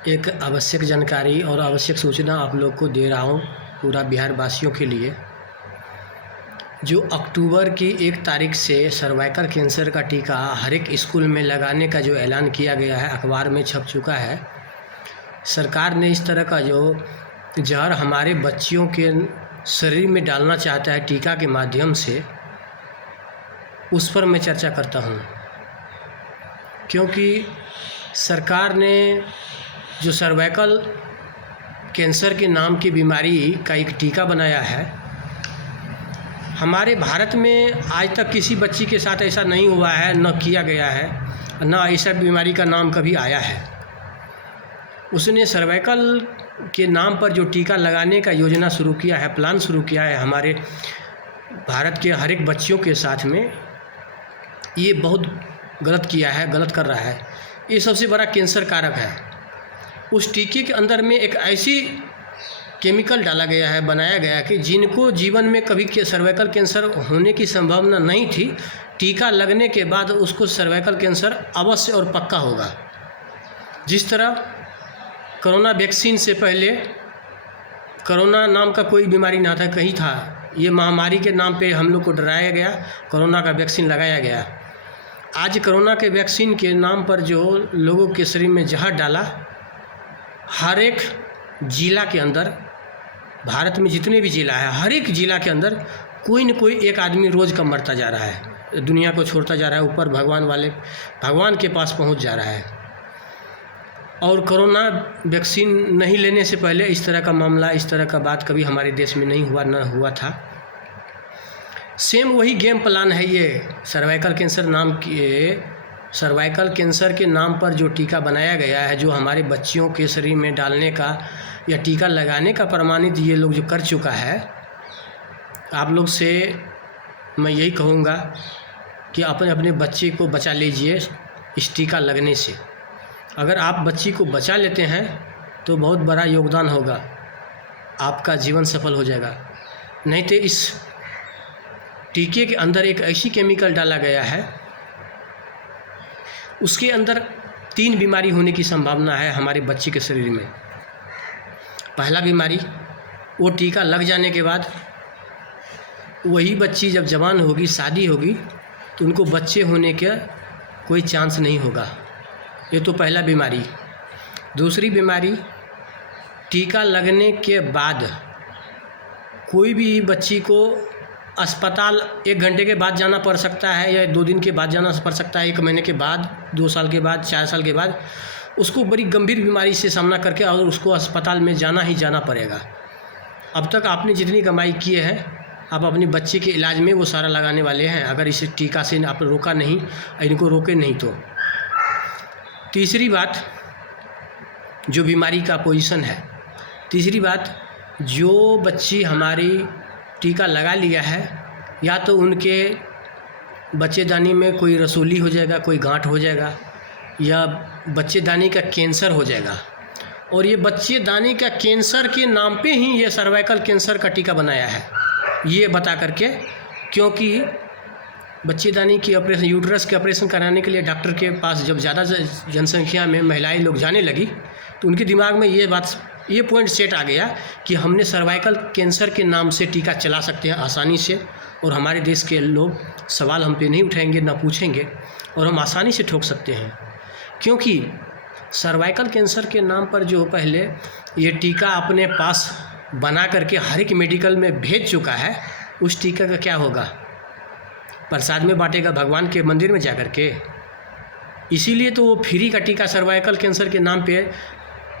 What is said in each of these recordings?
एक आवश्यक जानकारी और आवश्यक सूचना आप लोग को दे रहा हूँ पूरा बिहार वासियों के लिए। जो अक्टूबर की 1 तारीख से सर्वाइकल कैंसर का टीका हर एक स्कूल में लगाने का जो ऐलान किया गया है, अखबार में छप चुका है। सरकार ने इस तरह का जो जहर हमारे बच्चियों के शरीर में डालना चाहता है टीका के माध्यम से, उस पर मैं चर्चा करता हूँ। क्योंकि सरकार ने जो सर्वाइकल कैंसर के नाम की बीमारी का एक टीका बनाया है, हमारे भारत में आज तक किसी बच्ची के साथ ऐसा नहीं हुआ है, न किया गया है, न ऐसा बीमारी का नाम कभी आया है। उसने सर्वाइकल के नाम पर जो टीका लगाने का योजना शुरू किया है, प्लान शुरू किया है हमारे भारत के हर एक बच्चियों के साथ में, ये बहुत गलत किया है, गलत कर रहा है। ये सबसे बड़ा कैंसर कारक है। उस टीके के अंदर में एक ऐसी केमिकल डाला गया है, बनाया गया है कि जिनको जीवन में कभी सर्वाइकल कैंसर होने की संभावना नहीं थी, टीका लगने के बाद उसको सर्वाइकल कैंसर अवश्य और पक्का होगा। जिस तरह कोरोना वैक्सीन से पहले कोरोना नाम का कोई बीमारी ना था, कहीं था, ये महामारी के नाम पे हम लोग को डराया गया, कोरोना का वैक्सीन लगाया गया। आज कोरोना के वैक्सीन के नाम पर जो लोगों के शरीर में जहर डाला, हर एक ज़िला के अंदर, भारत में जितने भी ज़िला है, हर एक ज़िला के अंदर कोई न कोई एक आदमी रोज़ कम मरता जा रहा है, दुनिया को छोड़ता जा रहा है, ऊपर भगवान के पास पहुंच जा रहा है। और कोरोना वैक्सीन नहीं लेने से पहले इस तरह का मामला, इस तरह का बात कभी हमारे देश में नहीं हुआ, न हुआ था। सेम वही गेम प्लान है ये सर्वाइकल कैंसर के नाम पर जो टीका बनाया गया है, जो हमारे बच्चियों के शरीर में डालने का या टीका लगाने का प्रमाणित ये लोग जो कर चुका है। आप लोग से मैं यही कहूँगा कि अपने अपने बच्चे को बचा लीजिए इस टीका लगने से। अगर आप बच्ची को बचा लेते हैं तो बहुत बड़ा योगदान होगा, आपका जीवन सफल हो जाएगा। नहीं तो इस टीके के अंदर एक ऐसी केमिकल डाला गया है, उसके अंदर 3 बीमारी होने की संभावना है हमारे बच्चे के शरीर में। पहला बीमारी, वो टीका लग जाने के बाद वही बच्ची जब जवान होगी, शादी होगी, तो उनको बच्चे होने का कोई चांस नहीं होगा। ये तो पहला बीमारी। दूसरी बीमारी, टीका लगने के बाद कोई भी बच्ची को अस्पताल 1 घंटे के बाद जाना पड़ सकता है, या 2 दिन के बाद जाना पड़ सकता है, 1 महीने के बाद, 2 साल के बाद, 4 साल के बाद। उसको बड़ी गंभीर बीमारी से सामना करके और उसको अस्पताल में जाना ही जाना पड़ेगा। अब तक आपने जितनी कमाई किए हैं, आप अपने बच्चे के इलाज में वो सारा लगाने वाले हैं, अगर इस टीका से आप रोका नहीं, इनको रोके नहीं तो। तीसरी बात, जो बीमारी का पोजीशन है, तीसरी बात, जो बच्ची हमारी टीका लगा लिया है, या तो उनके बच्चेदानी में कोई रसोली हो जाएगा, कोई गांठ हो जाएगा, या बच्चेदानी का कैंसर हो जाएगा। और ये बच्चेदानी का कैंसर के नाम पे ही ये सर्वाइकल कैंसर का टीका बनाया है, ये बता करके। क्योंकि बच्चेदानी की ऑपरेशन, यूट्रस के ऑपरेशन कराने के लिए डॉक्टर के पास जब ज़्यादा जनसंख्या में महिलाएं लोग जाने लगी, तो उनके दिमाग में ये पॉइंट सेट आ गया कि हमने सर्वाइकल कैंसर के नाम से टीका चला सकते हैं आसानी से, और हमारे देश के लोग सवाल हम पे नहीं उठाएंगे, ना पूछेंगे, और हम आसानी से ठोक सकते हैं। क्योंकि सर्वाइकल कैंसर के नाम पर जो पहले ये टीका अपने पास बना करके हर एक मेडिकल में भेज चुका है, उस टीका का क्या होगा? प्रसाद में बांटेगा भगवान के मंदिर में जा कर के। इसीलिए तो वो फ्री का टीका सर्वाइकल कैंसर के नाम पे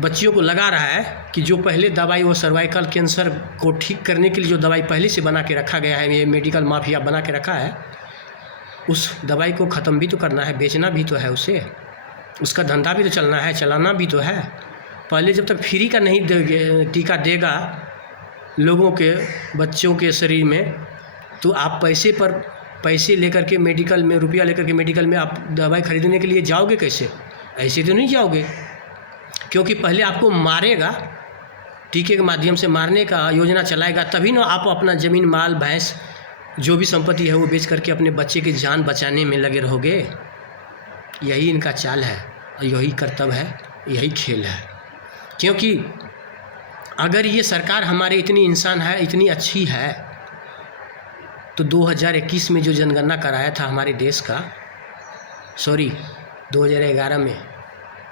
बच्चियों को लगा रहा है कि जो पहले दवाई, वो सर्वाइकल कैंसर को ठीक करने के लिए जो दवाई पहले से बना के रखा गया है, ये मेडिकल माफिया बना के रखा है, उस दवाई को ख़त्म भी तो करना है, बेचना भी तो है, उसे उसका धंधा भी तो चलना है, चलाना भी तो है। पहले जब तक फ्री का नहीं टीका देगा लोगों के बच्चों के शरीर में, तो आप पैसे लेकर के मेडिकल में, रुपया लेकर के मेडिकल में आप दवाई खरीदने के लिए जाओगे कैसे? ऐसे तो नहीं जाओगे। क्योंकि पहले आपको मारेगा, टीके के माध्यम से मारने का योजना चलाएगा, तभी ना आप अपना ज़मीन, माल, भैंस, जो भी संपत्ति है वो बेच करके अपने बच्चे की जान बचाने में लगे रहोगे। यही इनका चाल है, यही कर्तव्य है, यही खेल है। क्योंकि अगर ये सरकार हमारे इतनी इंसान है, इतनी अच्छी है, तो 2021 में जो जनगणना कराया था हमारे देश का, सॉरी 2011 में,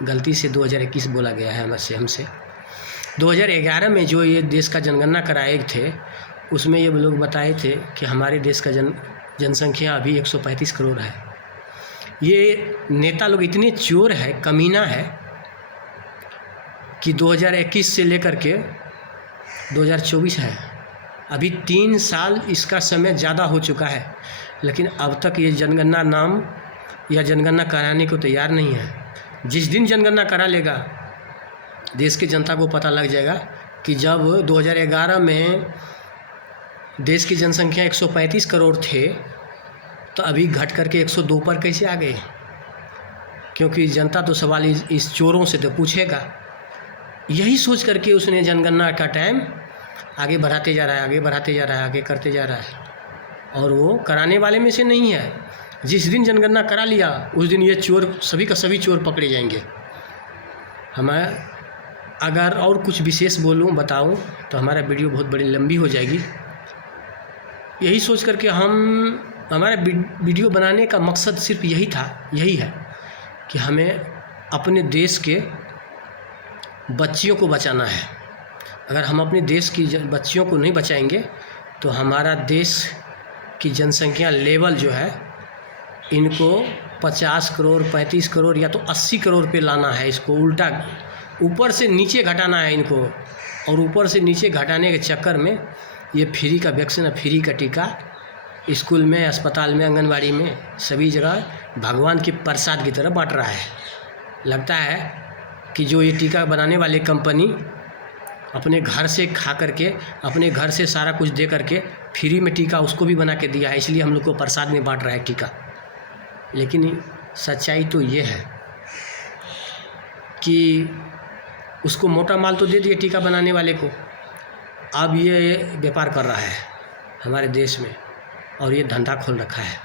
गलती से 2021 बोला गया है हमसे 2011 में जो ये देश का जनगणना कराए थे, उसमें ये लोग बताए थे कि हमारे देश का जनसंख्या अभी 135 करोड़ है। ये नेता लोग इतने चोर है, कमीना है कि 2021 से लेकर के 2024 है, अभी 3 साल इसका समय ज़्यादा हो चुका है, लेकिन अब तक ये जनगणना नाम या जनगणना कराने को तैयार नहीं है। जिस दिन जनगणना करा लेगा, देश की जनता को पता लग जाएगा कि जब 2011 में देश की जनसंख्या 135 करोड़ थे, तो अभी घट करके 102 पर कैसे आ गए। क्योंकि जनता तो सवाल इस चोरों से तो पूछेगा। यही सोच करके उसने जनगणना का टाइम आगे बढ़ाते जा रहा है, आगे बढ़ाते जा रहा है, आगे करते जा रहा है, और वो कराने वाले में से नहीं है। जिस दिन जनगणना करा लिया, उस दिन ये चोर सभी का सभी चोर पकड़े जाएंगे। हमें अगर और कुछ विशेष बोलूँ, बताऊँ, तो हमारा वीडियो बहुत बड़ी लंबी हो जाएगी। यही सोच करके हमारा वीडियो बनाने का मकसद सिर्फ यही है कि हमें अपने देश के बच्चियों को बचाना है। अगर हम अपने देश की बच्चियों को नहीं बचाएंगे, तो हमारा देश की जनसंख्या लेवल जो है, इनको 50 करोड़, 35 करोड़ या तो 80 करोड़ पे लाना है। इसको उल्टा ऊपर से नीचे घटाना है इनको, और ऊपर से नीचे घटाने के चक्कर में ये फ्री का वैक्सीन, फ्री का टीका स्कूल में, अस्पताल में, आंगनबाड़ी में, सभी जगह भगवान के प्रसाद की तरह बांट रहा है। लगता है कि जो ये टीका बनाने वाले कंपनी अपने घर से खा करके, अपने घर से सारा कुछ दे करके फ्री में टीका उसको भी बना के दिया है, इसलिए हम लोग को प्रसाद में बांट रहा है टीका। लेकिन सच्चाई तो ये है कि उसको मोटा माल तो दे दिए टीका बनाने वाले को, अब ये व्यापार कर रहा है हमारे देश में, और ये धंधा खोल रखा है।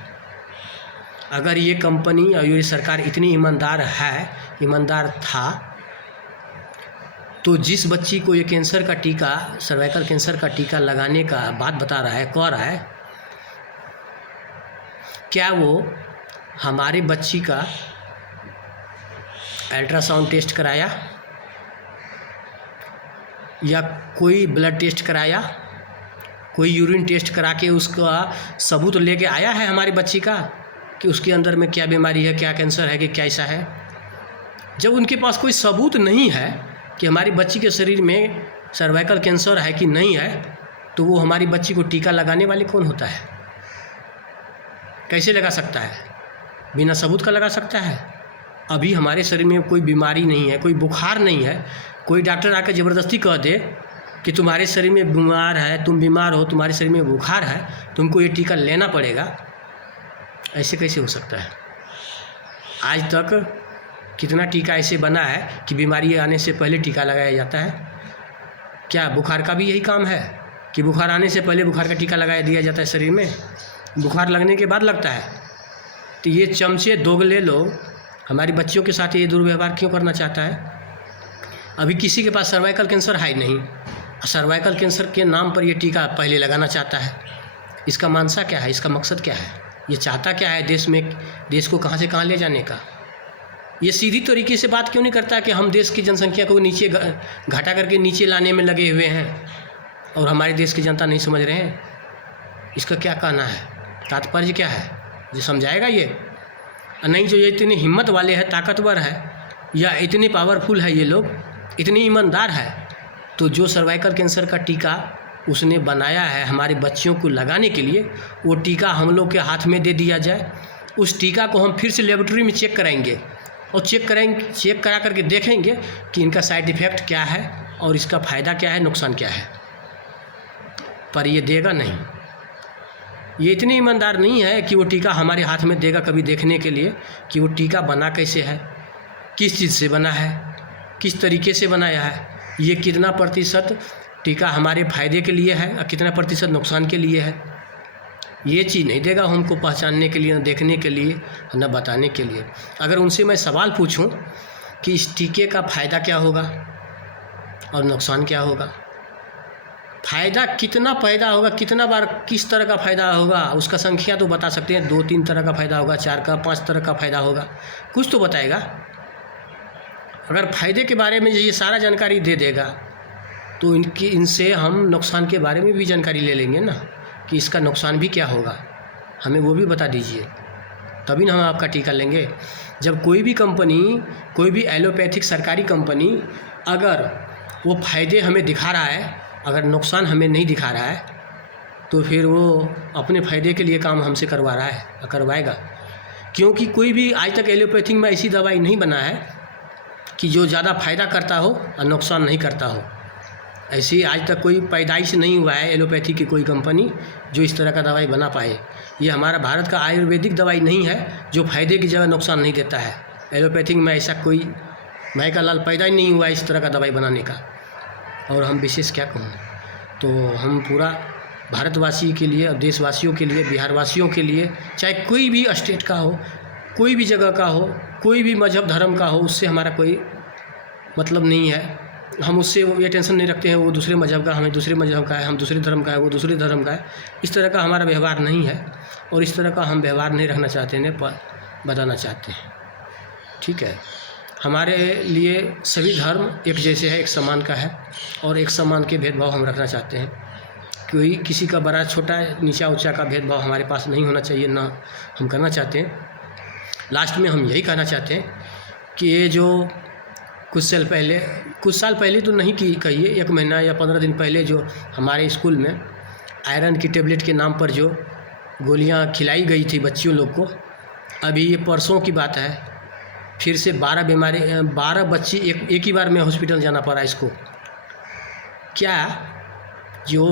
अगर ये कंपनी और ये सरकार इतनी ईमानदार था, तो जिस बच्ची को ये कैंसर का टीका, सर्वाइकल कैंसर का टीका लगाने का बात बता रहा है, कह रहा है, क्या वो हमारे बच्ची का अल्ट्रासाउंड टेस्ट कराया या कोई ब्लड टेस्ट कराया, कोई यूरिन टेस्ट करा के उसका सबूत लेके आया है हमारी बच्ची का कि उसके अंदर में क्या बीमारी है, क्या कैंसर है, कि क्या ऐसा है? जब उनके पास कोई सबूत नहीं है कि हमारी बच्ची के शरीर में सर्वाइकल कैंसर है कि नहीं है, तो वो हमारी बच्ची को टीका लगाने वाले कौन होता है? कैसे लगा सकता है? बिना सबूत का लगा सकता है? अभी हमारे शरीर में कोई बीमारी नहीं है, कोई बुखार नहीं है, कोई डॉक्टर आकर ज़बरदस्ती कह दे कि तुम्हारे शरीर में बीमार है, तुम बीमार हो, तुम्हारे शरीर में बुखार है, तुमको ये टीका लेना पड़ेगा, ऐसे कैसे हो सकता है? आज तक कितना टीका ऐसे बना है कि बीमारी आने से पहले टीका लगाया जाता है? क्या बुखार का भी यही काम है कि बुखार आने से पहले बुखार का टीका लगाया दिया जाता है शरीर में, बुखार लगने के बाद लगता है? तो ये चमचे दोगले लोग हमारी बच्चियों के साथ ये दुर्व्यवहार क्यों करना चाहता है? अभी किसी के पास सर्वाइकल कैंसर है नहीं, सर्वाइकल कैंसर के नाम पर ये टीका पहले लगाना चाहता है। इसका मानसा क्या है? इसका मकसद क्या है? ये चाहता क्या है देश को कहाँ से कहाँ ले जाने का? ये सीधी तरीके से बात क्यों नहीं करता कि हम देश की जनसंख्या को नीचे घटा करके नीचे लाने में लगे हुए हैं और हमारे देश की जनता नहीं समझ रहे हैं? इसका क्या कहना है? तात्पर्य क्या है? जो समझाएगा ये? नहीं, जो ये इतने हिम्मत वाले हैं, ताकतवर है, या इतने पावरफुल है, ये लोग इतने ईमानदार है, तो जो सर्वाइकल कैंसर का टीका उसने बनाया है हमारे बच्चियों को लगाने के लिए, वो टीका हम लोग के हाथ में दे दिया जाए। उस टीका को हम फिर से लेबोरेटरी में चेक कराएंगे और चेक करा करके देखेंगे कि इनका साइड इफ़ेक्ट क्या है और इसका फ़ायदा क्या है, नुकसान क्या है। पर ये देगा नहीं। ये इतनी ईमानदार नहीं है कि वो टीका हमारे हाथ में देगा कभी देखने के लिए कि वो टीका बना कैसे है, किस चीज़ से बना है, किस तरीके से बनाया है, ये कितना प्रतिशत टीका हमारे फ़ायदे के लिए है और कितना प्रतिशत नुकसान के लिए है। ये चीज़ नहीं देगा हमको पहचानने के लिए, न देखने के लिए, न बताने के लिए। अगर उनसे मैं सवाल पूछूं कि इस टीके का फ़ायदा क्या होगा, और नुकसान क्या होगा। फ़ायदा कितना पैदा होगा, कितना बार किस तरह का फ़ायदा होगा, उसका संख्या तो बता सकते हैं। 2-3 तरह का फ़ायदा होगा, 4 का 5 तरह का फ़ायदा होगा, कुछ तो बताएगा। अगर फ़ायदे के बारे में ये सारा जानकारी दे देगा तो इनसे हम नुकसान के बारे में भी जानकारी ले लेंगे ना, कि इसका नुकसान भी क्या होगा, हमें वो भी बता दीजिए, तभी ना हम आपका टीका लेंगे। जब कोई भी कंपनी, कोई भी एलोपैथिक सरकारी कंपनी अगर वो फ़ायदे हमें दिखा रहा है, अगर नुकसान हमें नहीं दिखा रहा है, तो फिर वो अपने फ़ायदे के लिए काम हमसे करवा रहा है, करवाएगा। क्योंकि कोई भी आज तक एलोपैथिक में ऐसी दवाई नहीं बना है कि जो ज़्यादा फ़ायदा करता हो और नुकसान नहीं करता हो। ऐसी आज तक कोई पैदाइश नहीं हुआ है एलोपैथी की कोई कंपनी जो इस तरह का दवाई बना पाए। ये हमारा भारत का आयुर्वेदिक दवाई नहीं है जो फ़ायदे की जगह नुकसान नहीं देता है। एलोपैथिक में ऐसा कोई मैं का लाल पैदा ही नहीं हुआ इस तरह का दवाई बनाने का। और हम विशेष क्या कहूँ, तो हम पूरा भारतवासी के लिए, देशवासियों के लिए, बिहारवासियों के लिए, चाहे कोई भी स्टेट का हो, कोई भी जगह का हो, कोई भी मज़हब धर्म का हो, उससे हमारा कोई मतलब नहीं है। हम उससे ये टेंशन नहीं रखते हैं वो दूसरे मज़हब का, हमें दूसरे मज़हब का है, हम दूसरे धर्म का है, वो दूसरे धर्म का है। इस तरह का हमारा व्यवहार नहीं है और इस तरह का हम व्यवहार नहीं रखना चाहते हैं, बताना चाहते हैं। ठीक है, हमारे लिए सभी धर्म एक जैसे है, एक समान का है और एक समान के भेदभाव हम रखना चाहते हैं। कोई किसी का बड़ा छोटा नीचा ऊंचा का भेदभाव हमारे पास नहीं होना चाहिए, ना हम करना चाहते हैं। लास्ट में हम यही कहना चाहते हैं कि ये जो कुछ साल पहले तो नहीं कहिए, 1 महीना या 15 दिन पहले जो हमारे स्कूल में आयरन की टेबलेट के नाम पर जो गोलियां खिलाई गई थी बच्चियों लोग को, अभी ये परसों की बात है, फिर से 12 बच्ची एक ही बार में हॉस्पिटल जाना पड़ा इसको। क्या जो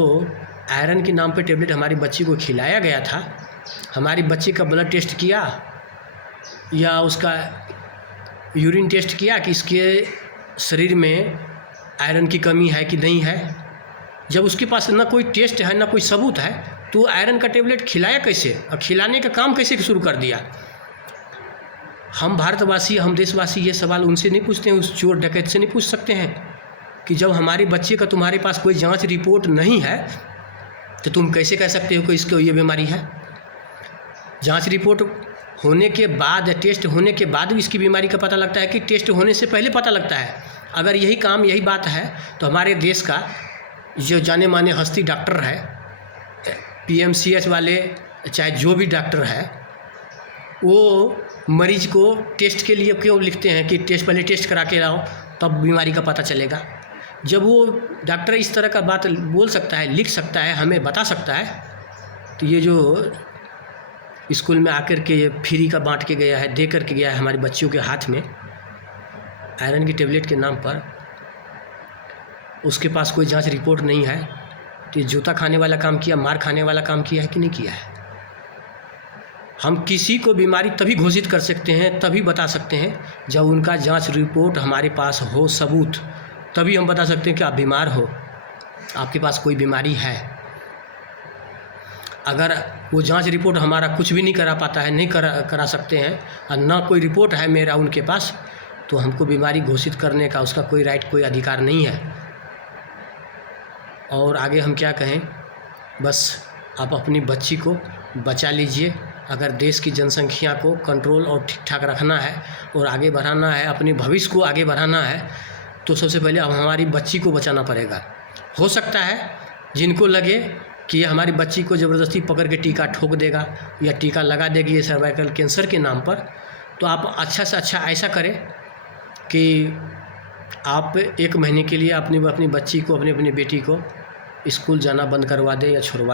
आयरन के नाम पर टेबलेट हमारी बच्ची को खिलाया गया था, हमारी बच्ची का ब्लड टेस्ट किया या उसका यूरिन टेस्ट किया कि इसके शरीर में आयरन की कमी है कि नहीं है? जब उसके पास ना कोई टेस्ट है ना कोई सबूत है, तो आयरन का टेबलेट खिलाया कैसे और खिलाने का काम कैसे शुरू कर दिया? हम भारतवासी, हम देशवासी ये सवाल उनसे नहीं पूछते हैं, उस चोर डकैत से नहीं पूछ सकते हैं कि जब हमारे बच्चे का तुम्हारे पास कोई जांच रिपोर्ट नहीं है तो तुम कैसे कह सकते हो कि इसको ये बीमारी है? जांच रिपोर्ट होने के बाद, टेस्ट होने के बाद भी इसकी बीमारी का पता लगता है कि टेस्ट होने से पहले पता लगता है? अगर यही बात है तो हमारे देश का जो जाने माने हस्ती डॉक्टर है, PMCH वाले, चाहे जो भी डॉक्टर है, वो मरीज को टेस्ट के लिए क्यों लिखते हैं कि पहले टेस्ट करा के लाओ तब बीमारी का पता चलेगा? जब वो डॉक्टर इस तरह का बात बोल सकता है, लिख सकता है, हमें बता सकता है, तो ये जो स्कूल में आकर के ये फ्री का बांट के गया है, दे करके गया है हमारे बच्चियों के हाथ में आयरन की टेबलेट के नाम पर, उसके पास कोई जांच रिपोर्ट नहीं है, तो ये जूता खाने वाला काम किया, मार खाने वाला काम किया है कि नहीं किया है? हम किसी को बीमारी तभी घोषित कर सकते हैं, तभी बता सकते हैं जब उनका जांच रिपोर्ट हमारे पास हो, सबूत, तभी हम बता सकते हैं कि आप बीमार हो, आपके पास कोई बीमारी है। अगर वो जांच रिपोर्ट हमारा कुछ भी नहीं करा पाता है, नहीं करा सकते हैं, और ना कोई रिपोर्ट है मेरा उनके पास, तो हमको बीमारी घोषित करने का उसका कोई राइट, कोई अधिकार नहीं है। और आगे हम क्या कहें, बस आप अपनी बच्ची को बचा लीजिए। अगर देश की जनसंख्या को कंट्रोल और ठीक ठाक रखना है और आगे बढ़ाना है, अपने भविष्य को आगे बढ़ाना है, तो सबसे पहले अब हमारी बच्ची को बचाना पड़ेगा। हो सकता है जिनको लगे कि ये हमारी बच्ची को ज़बरदस्ती पकड़ के टीका ठोक देगा या टीका लगा देगी ये सर्वाइकल कैंसर के नाम पर, तो आप अच्छा से अच्छा ऐसा करें कि आप 1 महीने के लिए अपनी बच्ची को, अपनी बेटी को स्कूल जाना बंद करवा दें या छुड़वा दें।